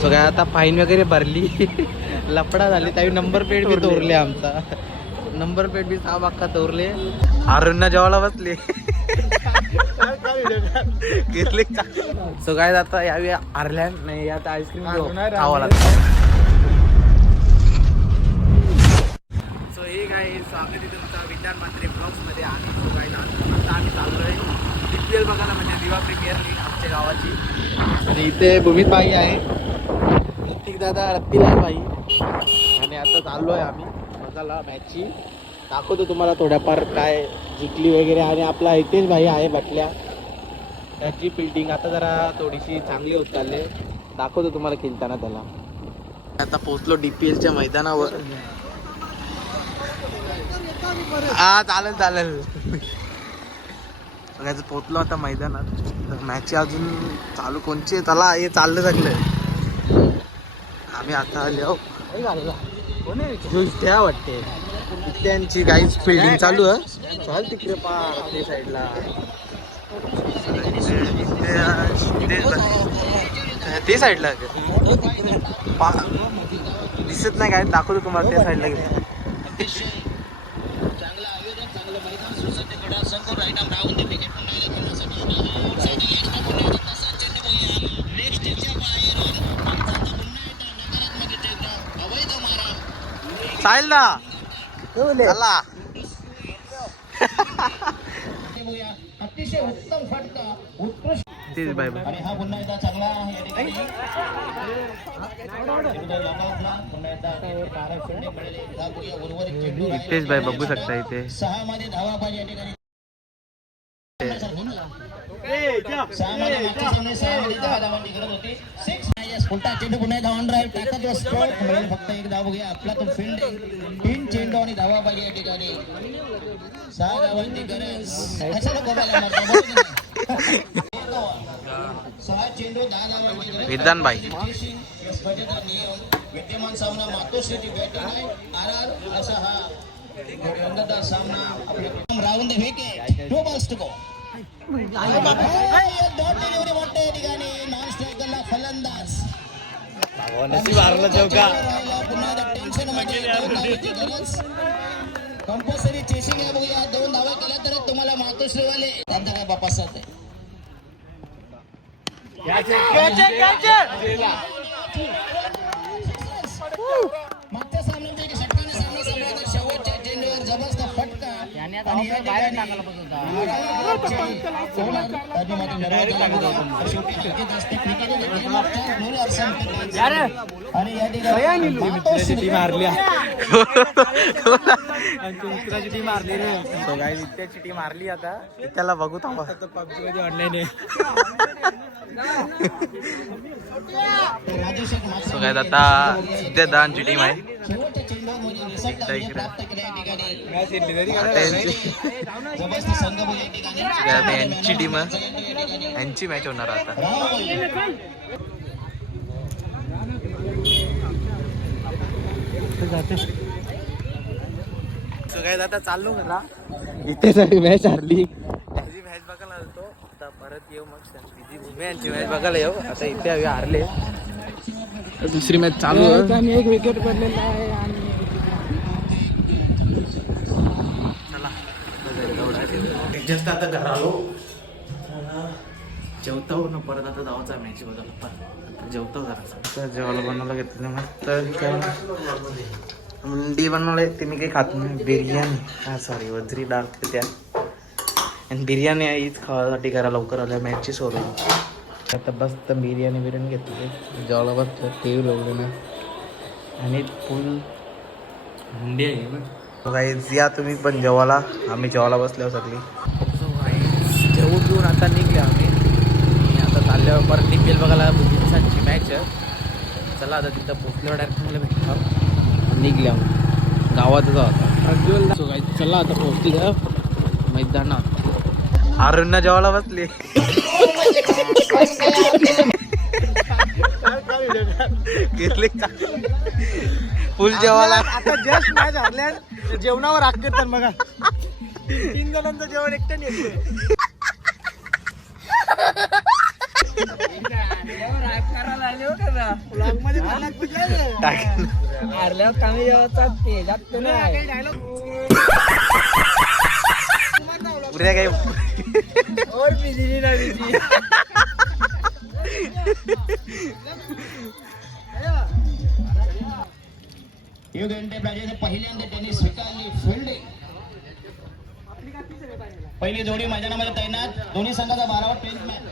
So काय आता fine वगैरे भरली लफडा झाली त्यावेळी नंबर प्लेट बी तोरले आमचा नंबर प्लेट बी 6 बाक्का तोरले अरुणना जेवायला बसले घेतले सो काय आता यावेळी आरल्यान नाही आता आईस्क्रीम खावा लागतं सो हे काय स्वागत आहे तुमचा विज्ञान मंत्री ब्लॉग्स मध्ये आणि सो काय आता आम्ही चाललोय DPL बघायला म्हणजे दिवा प्रीमियर लीग आमच्या गावाची आणि इथे भूमित बाई आहे ऋतिक दादा रत्तीलाल बाई आणि आता चाललो आहे आम्ही बघायला मॅचची दाखवतो तुम्हाला थोड्याफार काय जिंकली वगैरे आणि आपला हितेश भाई आहे म्हटल्या त्याची फिल्डिंग आता जरा थोडीशी चांगली होत चालली दाखवतो तुम्हाला खेळताना त्याला आता पोहोचलो DPLच्या मैदानावर हा चालेल चालेल सगळ्याचं पोहोचलो आता मैदानात मॅच अजून चालू कोणची चला हे चाललं सगळं आम्ही आता आलो त्या वाटते त्यांची गाईच फिल्डिंग चालू आहे चाल तिकडे पार ते साईडला ते साईडला दिसत नाही काय दाखवतो तुम्हाला त्या साईडला गेलं साहिलला चला अतिशय उत्तम फटका उत्कृष्ट तेच बाय बाय आणि हा पुन्हा एकदा चांगला या ठिकाणी तेच बाय बघू शकता इथे 6 मध्ये धावा पाहिजे या ठिकाणी 6 मध्ये मागच्या सामने 6 मध्ये 10 धावांची गरज होती 6 उलटा चेंडू पुन्हा एकदा ऑन ड्राईव्ह टाकत स्ट्रोक मिळेल फक्त एक धाव बघूया आपला तो फील्ड 3 चेंडू आणि धावा पाहिजे या ठिकाणी 6 धावांची गरज कशाला गोबाला मारतो 6 चेंडू 10 धावांची गरज विधान भाई स्पर्धेचा नियम विद्यमान सामना मातोश्रीची बॅटिंग आहे RR असा हा यंदाचा सामना आपल्या round wicket 2 balls to go dot delivery वाटते या ठिकाणी नॉन स्ट्रायकरला फलंदाज पुन्हा टेन्शन मध्ये 2 धावांची गरज कंपल्सरी चेसिंग आहे बघूया 2 धावा केल्या तरच तुम्हाला मातोश्रीवाले त्यांचा काय बापा साथ आहे मागच्या सामन्यामध्ये एक षटकाने सामना संपला शेवटच्या चेंडूवर जबरदस्त फटका आणि या ठिकाणी मारली रे तो काय नित्याची टीम मारली आता त्याला बघू थांबा पबजी मध्ये ऑनलाईन सो काय आता सिद्धेदांची टीम आहे यांची टीम यांची मॅच होणार आता सो काय आता चाललो घरा इथे सगळी मॅच हरली त्याची मॅच बघायला आलतो आता परत येऊ मग यांची मॅच बघायला येऊ आता इथे हवी हारले दुसरी मॅच चालू आहे एक विकेट पडलेला आहे आणि जस्ट आता घरा आलो जेवता हो ना परत आता जाऊचा मॅच बघायला पण जेवतो जरा जेवायला बनवायला घेतलं मस्त मुंडी बनवले ते मी काही खात नाही बिर्याणी हा सॉरी वजरी डाळ त्या आणि बिर्याणी हीच खावासाठी घरा लवकर आल्या मॅचची सोडून आता बस तर बिर्याणी घेतली जेवायला बसलं ते लावलं ना आणि फुल हुंडी आहे ना काही या तुम्ही पण जेवायला आम्ही जेवायला बसल्यावर सगळी जेवून घेऊन आता निघले आम्ही आता चालल्यावर परत DPL बघायला बुद्धिसांची मॅच चला आता तिथं पोचल्यावर डायरेक्ट मला भेटणार निघल्या गावातच आता सो काही चला आता पोहोचली मैदानात अरुणना जेवायला बसले घेतले फुल जेवायला आता जस्ट मॅच हरल्या जेवणावर राग करतात बघा 3 जणांचं जेवण एकट्याने येते उद्या काही युग एंटरप्राइजेसने पहिल्यांदा त्यांनी स्वीकारली फिल्डिंग. पहिली जोडी मैदानामध्ये तैनात, दोन्ही संघाचा 12वा टेस्ट मॅच.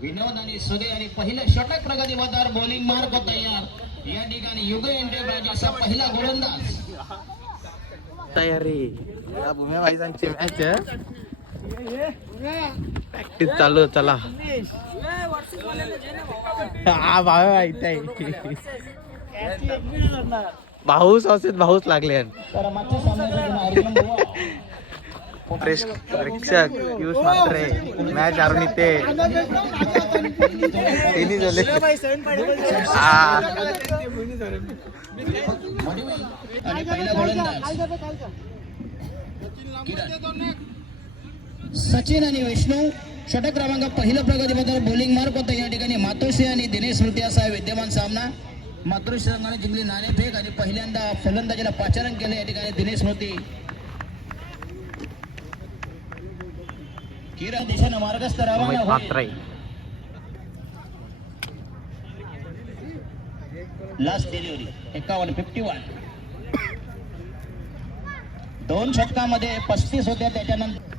विनोद आणि सुदे आणि पहिल्या षटक प्रगतीवर बॉलिंग मार्क तयार. या ठिकाणी युग एंटरप्राइजेसचा पहिला गोलंदाज. तयारी भूम्याबाईजांची मॅच प्रॅक्टिस चालू. चला हा भाऊ माहित आहे. भाऊस असेल, भाऊस लागले. तर मागच्या सामन्यात अर्जुन बुवा प्रेक्षक यूज मात्र मॅच हारून ते तिन्ही झाले. आणि पहिला गोलंदाज सचिन आणि विष्णू. षटक क्रमांक पहिला प्रगतीबद्दल बॉलिंग मार्क होता. या ठिकाणी मातोश्री आणि दिनेश स्मृती असा विद्यमान सामना. मातोश्री संघाने जिंकली नाणेफेक आणि पहिल्यांदा फलंदाजीला पाचारण केले. या ठिकाणी दिनेश स्मृती किरा दिशेनं मार्गस्थ रवाना होईल. लास्ट डिलिव्हरी 51 दोन षटकामध्ये 35 होत्या. त्याच्यानंतर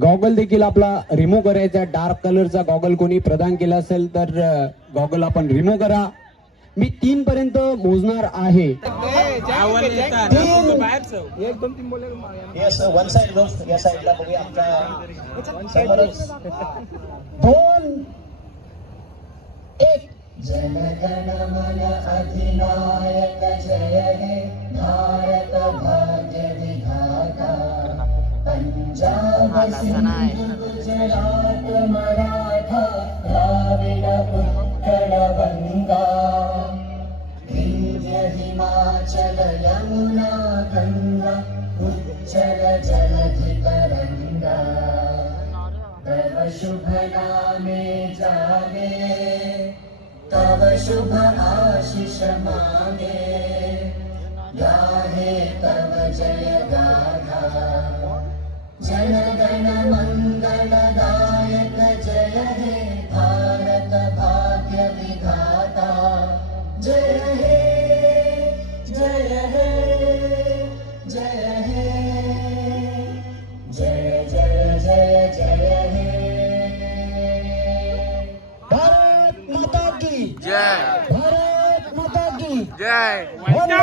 गॉगल देखील आपला रिमूव्ह करायचा. डार्क कलरचा गॉगल कोणी प्रदान केला असेल तर गॉगल आपण रिमूव्ह करा. मी 3 पर्यंत मोजणार आहे. वन साइड या साईडला बघूया. आमच्या समोरच 2 1 जनगण मन अधिनायक जय हे भारत भाग्य विधाता. पंजाब सिंध गुजरात मराठा द्राविड उत्कल बंगा. विंध्य हिमाचल यमुना गंगा उच्चल जलधि तरंगा. तव शुभ नामे जागे, तव शुभ आशीष मांगे. गाहे तव जय गाथा, जनगण मंगलदायक जय हे भारत भाग्य विधाता. जय हे जय हे जय हे जय जय जय जय हे. भारत माता की जय. भारत माता की जय. वंदे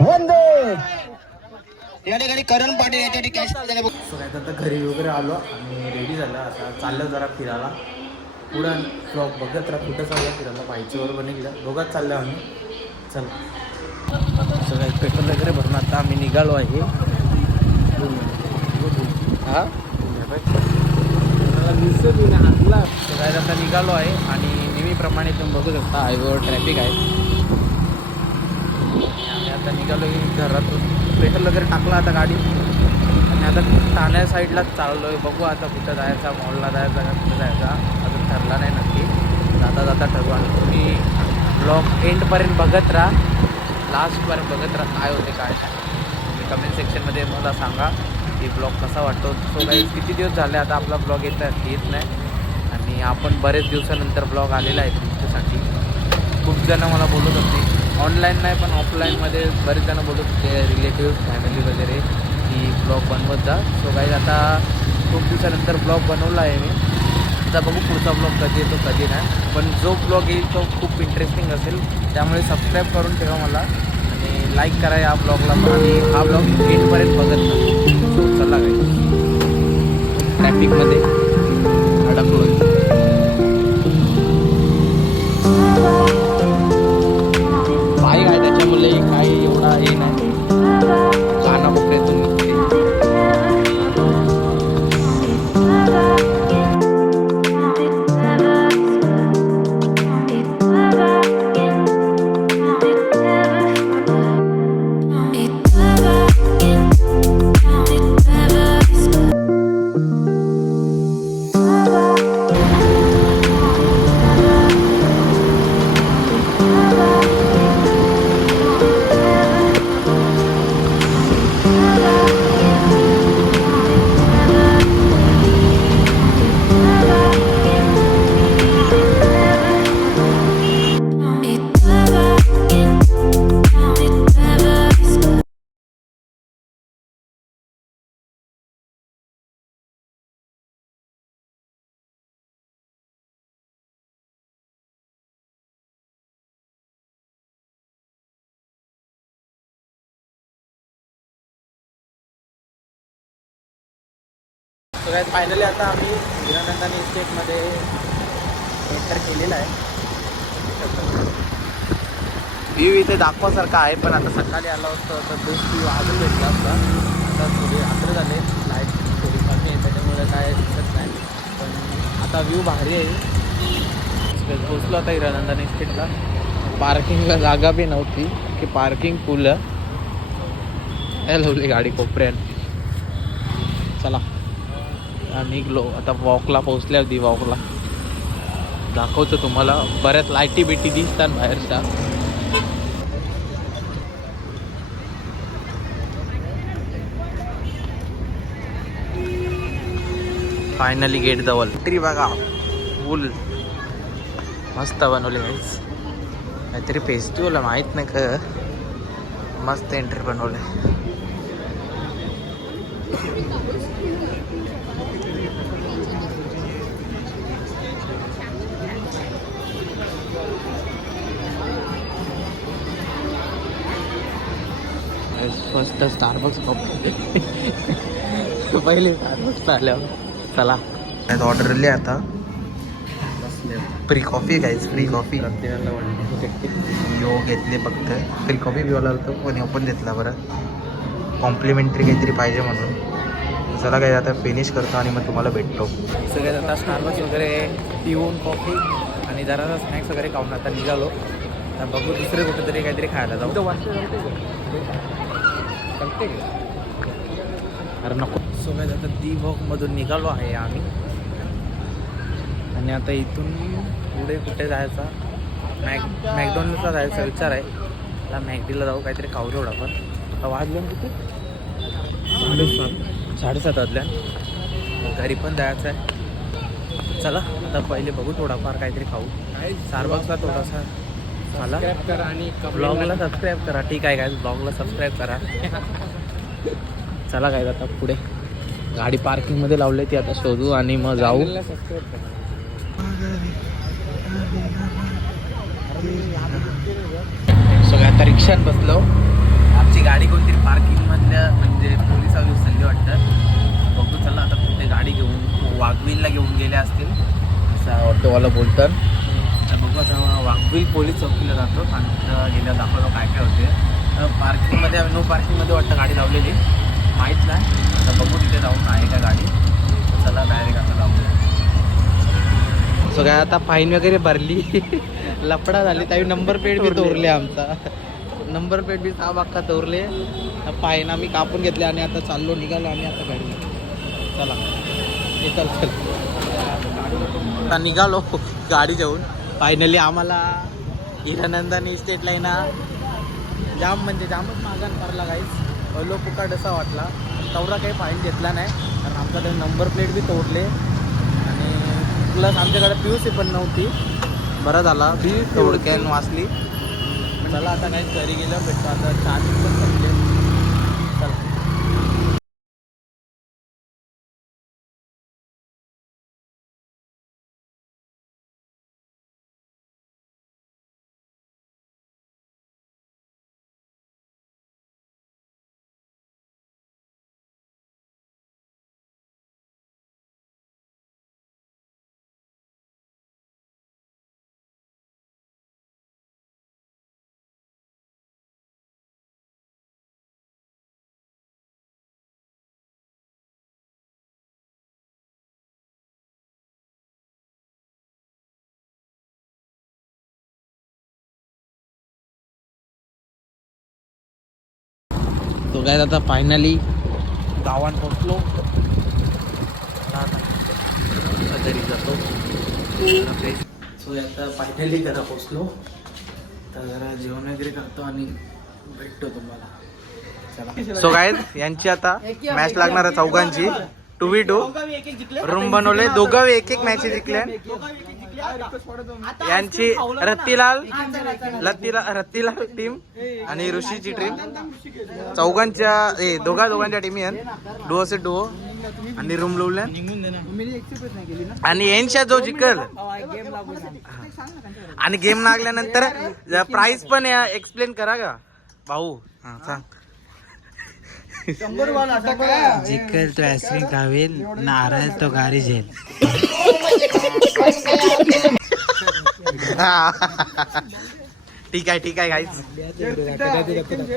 वंदे. या ठिकाणी करण पाटील याच्या ठिकाणी सगळ्यात आता घरी वगैरे आलो आणि रेडी झालं. आता चाललं जरा फिरायला. पुढं ब्लॉग बघत राहा. कुठं चाललं फिरायला पाहिजे बरोबर निघलं. दोघात चाललो आम्ही. चल सगळं पेट्रोल वगैरे भरून आता आम्ही निघालो आहे. हा सगळ्यात आता निघालो आहे आणि नेहमीप्रमाणे तुम्ही बघू शकता हायवेवर ट्रॅफिक आहे. आम्ही आता निघालो घरातून. पेट्रोल वगैरे टाकलं आता गाडी आणि आता ठाण्या साईडलाच चाललो आहे. बघू आता कुठं जायचा, मॉलला जायचा का कुठं जायचा अजून ठरला नाही नक्की. जाता जाता ठरवू. आणि तुम्ही ब्लॉग एंडपर्यंत बघत राहा, लास्टपर्यंत बघत राहा काय होते काय नाही. तुम्ही कमेंट सेक्शनमध्ये मला सांगा की ब्लॉग कसा वाटतो. सो काही किती दिवस झाले आता आपला ब्लॉग येत नाही आणि आपण बरेच दिवसानंतर ब्लॉग आलेला आहे तुमच्यासाठी. खूप जणं मला बोलत होते, ऑनलाईन नाही पण ऑफलाईनमध्ये बरेच जणं बोलत होते, रिलेटिव्ह फॅमिली वगैरे, की ब्लॉग बनवत जा. सो काही आता खूप दिवसानंतर ब्लॉग बनवला आहे मी. आता बघू पुढचा ब्लॉग कधी येतो कधी नाही. पण जो ब्लॉग येईल तो खूप इंटरेस्टिंग असेल. त्यामुळे सबस्क्राईब करून ठेवा मला आणि लाईक करा या ब्लॉगला पण. आणि हा ब्लॉग एंडपर्यंत बघत नाही. सो चला काही ट्रॅफिकमध्ये अडकलो. बाईक आहे त्याच्यामुळे काही एवढा हे नाही. गाणं वगैरे तुम्ही काय फायनली आता आम्ही हिरानंदानी इस्टेटमध्ये एंटर केलेला आहे. व्ह्यू इथे दाखवासारखा आहे, पण आता सकाळी आला होता तर तोच व्ह्यू अजून भेटला असता. आता थोडी रात्र झाले, लाईट थोडी कमी आहे त्याच्यामुळे काय दिसत नाही, पण आता व्ह्यू भारी आहे. पोचलो आता हिरानंदानी इस्टेटला. पार्किंगला जागा बी नव्हती की पार्किंग फुल लावली गाडी कोपऱ्यात. चला निघलो आता वॉकला पोहोचल्या होती. वॉकला दाखवतो तुम्हाला, बऱ्याच लाईटी बिटी दिसतात बाहेरच्या. फायनली गेट जवळ एंट्री बघा, फुल मस्त बनवली गाईस. काहीतरी फेस्टिवल माहीत नाही का, मस्त एंट्री बनवले. फर्स्ट स्टारबक्स पहिले स्टारबक्स आल्यावर. चला ऑर्डर दिली आता. Free coffee guys, free coffee यो घेतली फक्त. फ्री कॉफी पिवायला होतो पण पण घेतला बरं, कॉम्प्लिमेंटरी काहीतरी पाहिजे म्हणून. चला काय आता फिनिश करतो आणि मग तुम्हाला भेटतो. सगळे आता स्टारबक्स वगैरे पिऊन कॉफी आणि जरा स्नॅक्स वगैरे खाऊन आता निघालो. तर बघू दुसरे कुठेतरी काहीतरी खायला जाऊ. अरे नको. सो काय आता दी वॉकमधून निघालो आहे आम्ही आणि आता इथून पुढे कुठे जायचा, मॅकडॉनल्डला जायचा विचार आहे. आता मॅकडीला जाऊ, काहीतरी खाऊ थोडाफार. आता वाजल्या किती, 7:30 वाजल्या. घरी पण जायचं आहे. चला आता पहिले बघू थोडाफार काहीतरी खाऊ. स्टारबक्सला थोडासा मला करा आणि ब्लॉगला सबस्क्राईब करा. ठीक आहे काय, ब्लॉगला सबस्क्राईब करा. चला काय आता पुढे गाडी पार्किंगमध्ये लावली ती आता शोधू आणि मग जाऊ. सगळं आता रिक्षात बसलो. आमची गाडी कोणतरी पार्किंगमधल्या म्हणजे पोलीस उचलली वाटतं. बघू चला आता कुठे गाडी घेऊन वाघवीलला घेऊन गेले असतील असं ऑटोवाला बोलतात. तर बघू आता वाघवील पोलीस चौकीला जातो आणि तिथं गेल्या दाखवतो काय काय होते. पार्किंगमध्ये नो पार्किंगमध्ये वाटतं गाडी लावलेली, माहीत नाही. आता बघू तिथे जाऊन आहे का गाडी. चला डायरेक्ट आता जाऊ. सो काय आता फाईन वगैरे भरली, लफडा झाली. त्यावेळी नंबर प्लेट बी तोरले, आमचा नंबर प्लेट बी 6 बाक्का तोरले. फाईन आम्ही कापून घेतले आणि आता चाललो, निघालो आम्ही आता गाडी. चला चल आता निघालो गाडी घेऊन. फायनली आम्हाला हिरानंदानी इस्टेटला ना जाम म्हणजे जामच मागान करला काहीच. पहिलो फुकाट असा वाटला. तेवढा काही फाईन घेतला नाही कारण आमचा ते नंबर प्लेट बी तोडले आणि प्लस आमच्याकडे PUC पण नव्हती. बरं झाला बी थोडक्यान वाचली. चला आता काही घरी गेलं भेटतो. आता चार्जिंग पण संपले. चला तो काय आता फायनली गावात पोचलो. घरी जातो. सो आता फायनली घरा पोचलो. तर जरा जेवण वगैरे करतो आणि भेटतो तुम्हाला. चला. सो काय यांची आता मॅच लागणार आहे चौघांची 2v2. रूम बनवले, दोघं एक मॅच जिंकल्या. यांची रत्तीलाल टीम आणि ऋषीची टीम. चौघांच्या दोघांच्या टीम आहेत. डुओ से डुओ आणि रूम लावल्या. आणि यांच्या जो जिंकल आणि गेम लागल्यानंतर प्राइस पण एक्सप्लेन करा का भाऊ. हा सांग. जिकल तो आईस्क्रीम खावेल, नारळ तो गारी झेल. ठीक आहे गाईज.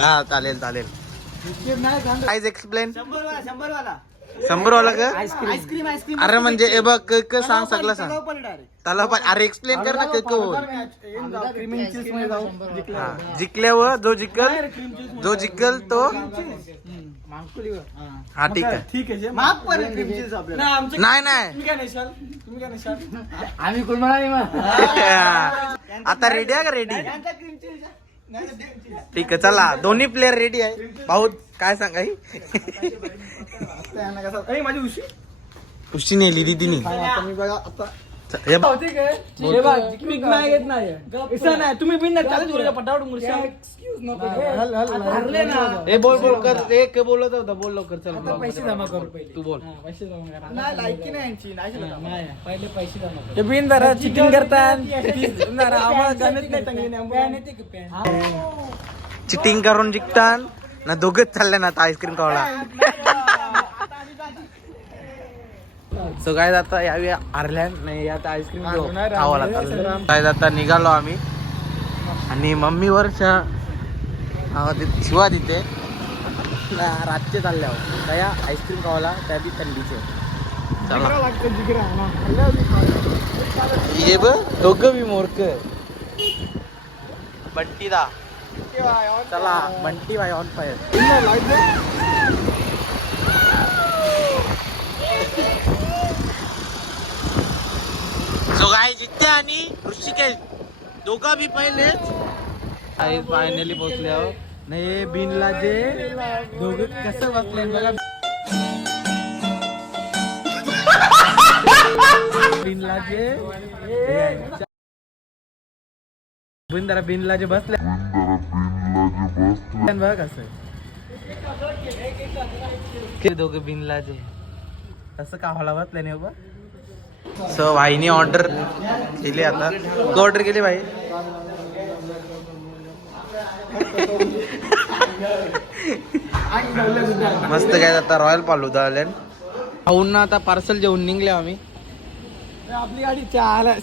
हा चालेल. Guys explain. 100 वाला का? अरे म्हणजे हे बघ क सांग सगळं सांग. त्याला अरे एक्सप्लेन कर ना क जिंकल्यावर जो जिंकल तो. हा ठीक आहे. नाही आम्ही कोण म्हणाले आता रेडी आहे का? रेडी ठीक आहे चला. दोन्ही प्लेअर रेडी आहे. भाऊ काय सांगाय? माझी उशी उशी नेली दिदीनी. हे बघ. तुम्ही बिन पटावट मुर्शा हे बोल कर. एक बोलत होता. बोल लवकर चल. पैसे जमा करू पहिले. तू बोल. पैसे जमा करा. नाही लायकी नाही यांची. नाही पहिले पैसे जमा करू. बिन जरा चिटिंग करतात. आम्हाला गणित नाही टंगले. चिटिंग करून जिंकतान ना दोघच चालले ना आता आईस्क्रीम खावला. सो काय आता यावी आरल्यान नाही आता आईस्क्रीम खावाला. काय आता निघालो आम्ही आणि मम्मीवरच्या शिवा देते रातचे चालले आहोत. त्या आईस्क्रीम खावाला त्या बी थंडीचे. ये ब दोघं बी मोरक. बंटी दा चला. Bunty bye on fire. So guy Jitya आणि ऋषिकेश दोघा बी पहिलेच फायनली पोहोचले आहो. नाही बिनला जे दोघं कसं बसले बघा. बिनला जे बिनला जे बसले बघ कसं दोघं बिनला जे कसं कामाला बसले नाही बघ. सो भाईने ऑर्डर केली. आता तू ऑर्डर केली भाई? मस्त काय आता रॉयल फालुदा आल्यान खाऊन ना आता पार्सल जेवून निघले आम्ही. आपली गाडी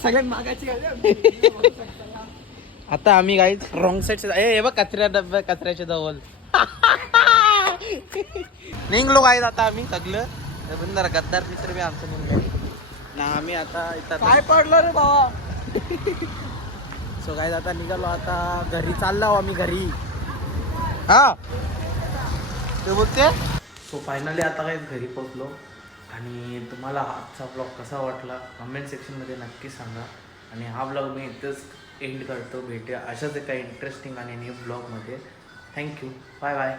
सगळ्यात मागाची गाडी. आता आम्ही गाईज रॉंग साईड हे बघ कचऱ्याचे दवल निघलो गाईज. आता आम्ही सगळं बंदर गद्दार मित्र बी आमचं निघलो ना. आम्ही आता इथं काय पडलं रे बाबा. सो गाईज आता निघालो. आता घरी चाललो आम्ही घरी. हा ते बोलते. सो फायनली आता काही घरी पोहोचलो. आणि तुम्हाला आजचा ब्लॉग कसा वाटला कमेंट सेक्शनमध्ये नक्की सांगा. आणि हा ब्लॉग मी इथंच एंड करतो. भेटूया अशाच एका इंटरेस्टिंग आणि न्यू ब्लॉगमध्ये. थँक्यू. Bye bye.